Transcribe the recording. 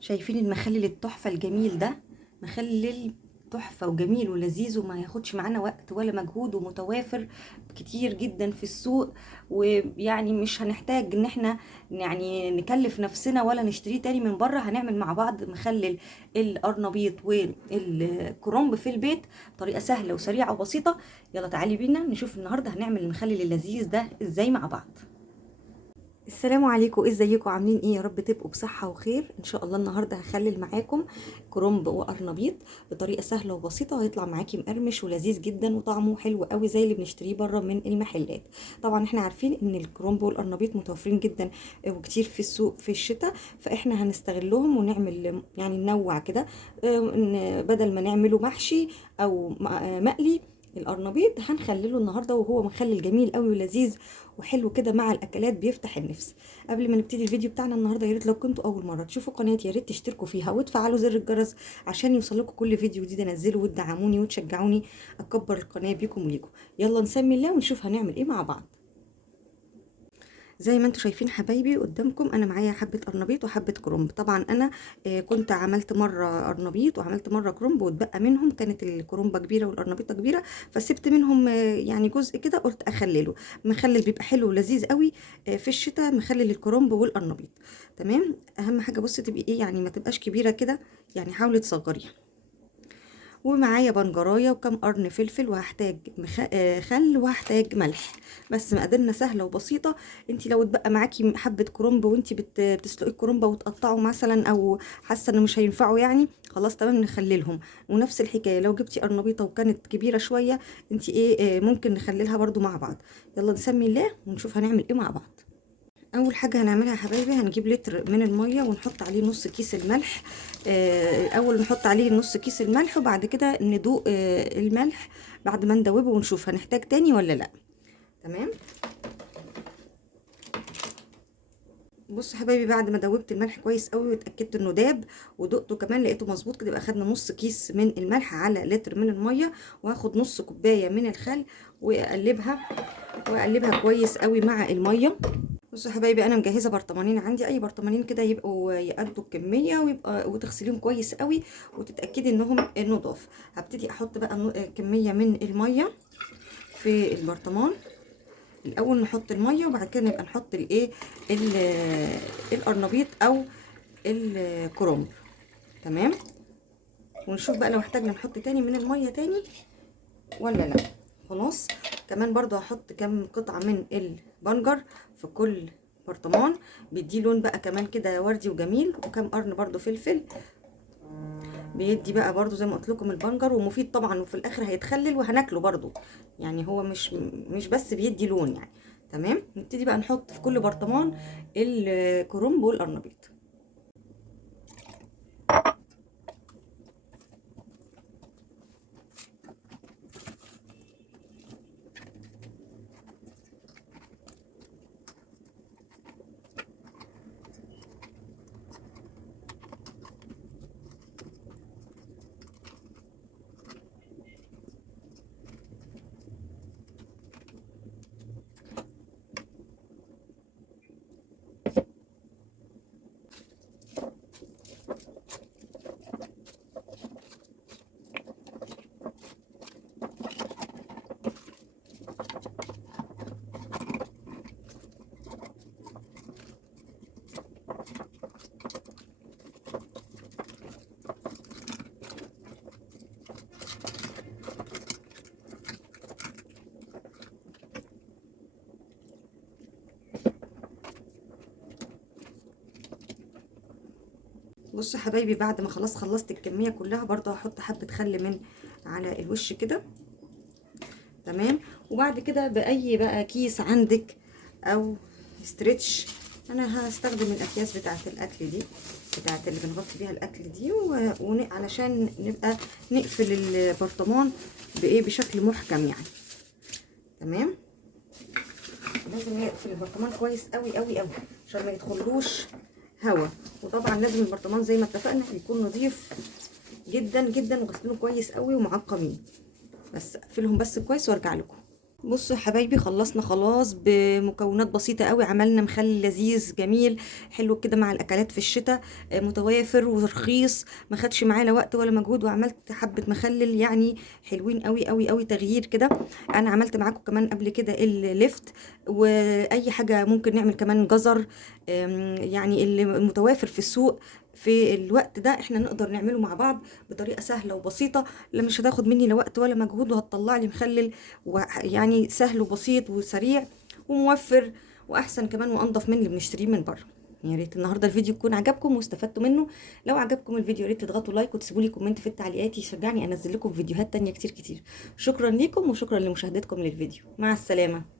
شايفين المخلل التحفة الجميل ده؟ مخلل تحفة وجميل ولذيذ وما ياخدش معانا وقت ولا مجهود ومتوافر كتير جدا في السوق. ويعني مش هنحتاج ان احنا يعني نكلف نفسنا ولا نشتريه تاني من بره. هنعمل مع بعض مخلل القرنبيط والكرنب في البيت بطريقة سهلة وسريعة وبسيطة. يلا تعالي بينا نشوف النهاردة هنعمل المخلل اللذيذ ده ازاي مع بعض. السلام عليكم، ازيكم عاملين ايه؟ يا رب تبقوا بصحه وخير ان شاء الله. النهارده هخلل معاكم كرنب وقرنبيط بطريقه سهله وبسيطه، وهيطلع معاكي مقرمش ولذيذ جدا وطعمه حلو قوي زي اللي بنشتريه بره من المحلات. طبعا احنا عارفين ان الكرنب والقرنبيط متوفرين جدا وكتير في السوق في الشتاء، فاحنا هنستغلهم ونعمل يعني ننوع كده. بدل ما نعمله محشي او مقلي، القرنبيط هنخلله النهارده وهو مخلل جميل قوي ولذيذ وحلو كده مع الاكلات، بيفتح النفس. قبل ما نبتدي الفيديو بتاعنا النهارده، يا ريت لو كنتوا اول مره تشوفوا قناتي يا ريت تشتركوا فيها وتفعلوا زر الجرس عشان يوصلكوا كل فيديو جديد انزله، وتدعموني وتشجعوني اكبر القناه بيكم وليكم. يلا نسمي الله ونشوف هنعمل ايه مع بعض. زي ما انتم شايفين حبايبي قدامكم، انا معايا حبه قرنبيط وحبه كرنب. طبعا انا كنت عملت مره قرنبيط وعملت مره كرنب، واتبقى منهم كانت الكرنبه كبيره والقرنبيطه كبيره، فسبت منهم يعني جزء كده، قلت اخلله. مخلل بيبقى حلو ولذيذ قوي في الشتاء، مخلل الكرنب والقرنبيط. تمام. اهم حاجه بصي تبقي ايه، يعني ما تبقاش كبيره كده، يعني حاولي تصغريها. ومعايا بنجرايه وكم قرن فلفل، وهحتاج خل، وهحتاج ملح. بس مقاديرنا سهله وبسيطه. انت لو اتبقى معاكي حبه كرنب وانت بتسلقي الكرنبه وتقطعوا مثلا، او حاسه انه مش هينفعوا، يعني خلاص تمام نخللهم. ونفس الحكايه لو جبتي قرنبيطه وكانت كبيره شويه، انت ايه ممكن نخللها برضو مع بعض. يلا نسمي الله ونشوف هنعمل ايه مع بعض. اول حاجه هنعملها يا حبايبي، هنجيب لتر من الميه ونحط عليه نص كيس الملح. الاول نحط عليه نص كيس الملح، وبعد كده ندوق الملح بعد ما ندوبه ونشوف هنحتاج تاني ولا لا. تمام. بصوا حبايبي، بعد ما دوبت الملح كويس قوي واتاكدت انه داب ودقته كمان لقيته مظبوط كده، يبقى خدنا نص كيس من الملح على لتر من الميه، وهاخد نص كوبايه من الخل واقلبها كويس قوي مع الميه. بصوا يا حبايبي، انا مجهزه برطمانين عندي، اي برطمانين كده يبقوا يقضوا الكميه، وتغسليهم كويس قوي وتتاكدي انهم نضاف. هبتدي احط بقى كميه من الميه في البرطمان. الاول نحط الميه وبعد كده نبقى نحط القرنبيط او الكرنب. تمام. ونشوف بقى لو احتاجنا نحط تاني من الميه تاني ولا لا. خلاص. كمان برضو هحط كام قطعه من البنجر في كل برطمان، بيدي لون بقى كمان كده وردي وجميل. وكام قرن برضو فلفل، بيدي بقى برضو زي ما قلت لكم البنجر ومفيد طبعا، وفي الاخر هيتخلل وهناكله برضو، يعني هو مش بس بيدي لون يعني. تمام. نبتدي بقى نحط في كل برطمان الكرنب والقرنبيط. بصوا يا حبايبي، بعد ما خلاص خلصت الكميه كلها، برضو هحط حبه خل من على الوش كده. تمام. وبعد كده باي بقى كيس عندك او ستريتش، انا هستخدم الاكياس بتاعه الاكل دي، بتاعه اللي بنغطي بيها الاكل دي، علشان نبقى نقفل البرطمان بشكل محكم يعني. تمام. لازم نقفل البرطمان كويس قوي قوي قوي عشان ما يدخلوش هوا. وطبعا لازم البرطمان زي ما اتفقنا يكون نظيف جدا جدا، وغسلينه كويس قوي ومعقمين. بس اقفلهم بس كويس وارجع لكم. بصوا يا حبايبي، خلصنا خلاص بمكونات بسيطة قوي. عملنا مخلل لذيذ جميل حلو كده مع الاكلات في الشتاء، متوافر ورخيص، ما خدش معانا وقت ولا مجهود. وعملت حبة مخلل يعني حلوين قوي قوي قوي، تغيير كده. انا عملت معاكم كمان قبل كده الليفت، واي حاجة ممكن نعمل كمان جزر. يعني اللي متوافر في السوق في الوقت ده احنا نقدر نعمله مع بعض بطريقة سهلة وبسيطة، اللي مش هتاخد مني لا وقت ولا مجهود، وهتطلع لي مخلل ويعني سهل وبسيط وسريع وموفر، واحسن كمان وانضف من اللي بنشتريه من بره. يا ريت النهارده الفيديو يكون عجبكم واستفدتوا منه. لو عجبكم الفيديو يا ريت تضغطوا لايك وتسيبوا لي كومنت في التعليقات يشجعني انزل لكم فيديوهات تانية كتير كتير. شكرا ليكم وشكرا لمشاهدتكم للفيديو. مع السلامة.